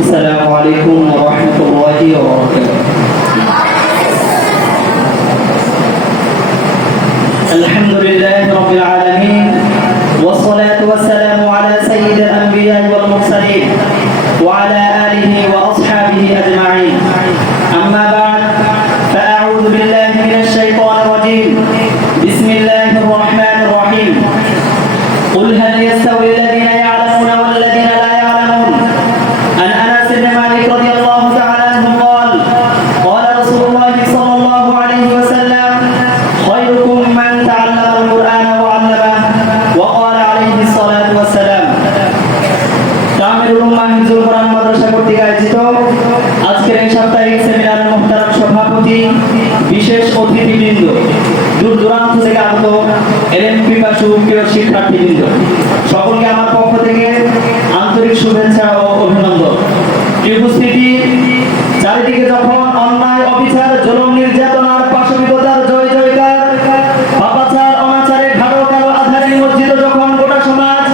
السلام عليكم ورحمة الله وبركاته. الحمد لله رب العالمين والصلاة والسلام على سيد الأنبياء والمرسلين وعلى آله وأصحابه أجمعين. أما بعد فأعوذ بالله من الشيطان الرجيم. بسم الله الرحمن الرحيم. قل هل দূর দূরান্ত থেকে শিক্ষার্থীবৃন্দ সকলকে আমার পক্ষ থেকে আন্তরিক শুভেচ্ছা ও অভিনন্দন। উপস্থিতি চারিদিকে যখন অন্যায়, অবিচার, জলম, নির্যাতনার পাশবিকতার জয় জয়কার, পাপাচার অনাচারে ঘাড়ো কালো আধারে নিমজ্জিত যখন গোটা সমাজ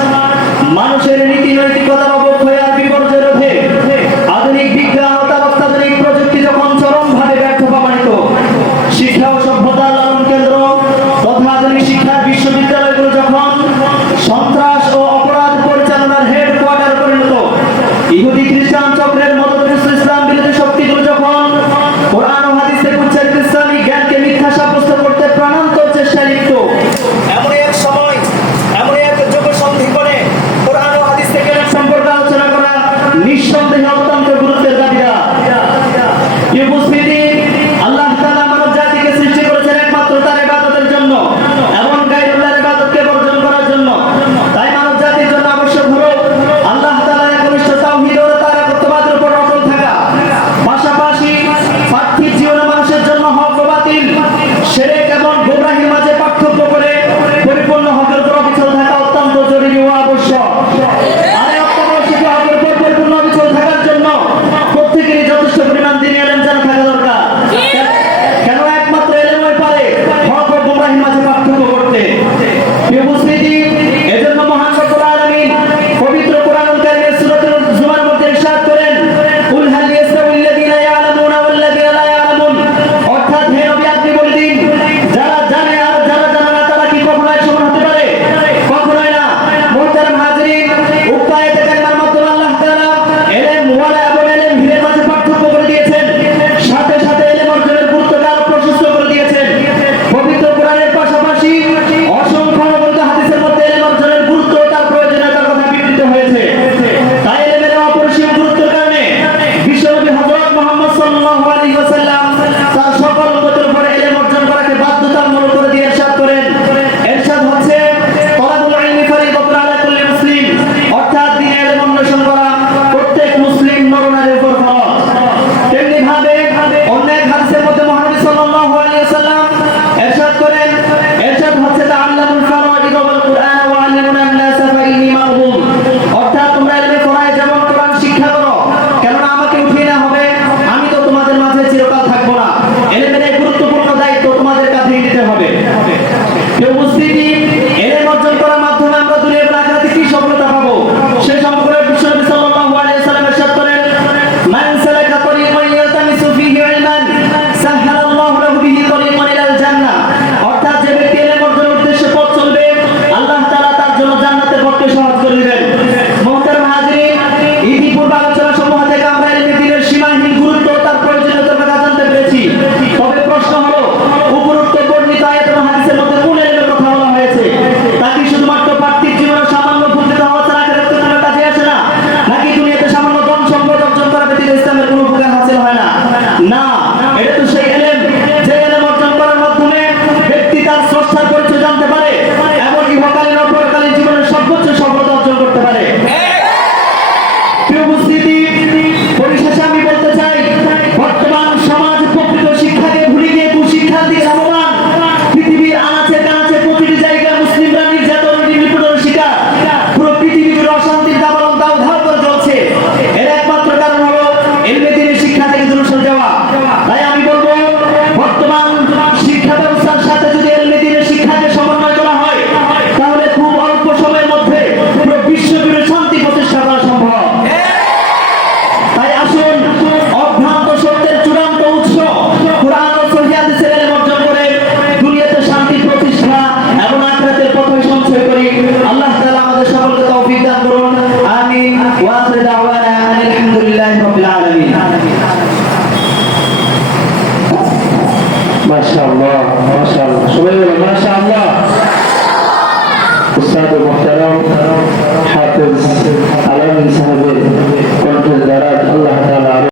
মানুষের নীতি নৈতিকতা আধুনিক শিক্ষা বিশ্ববিদ্যালয়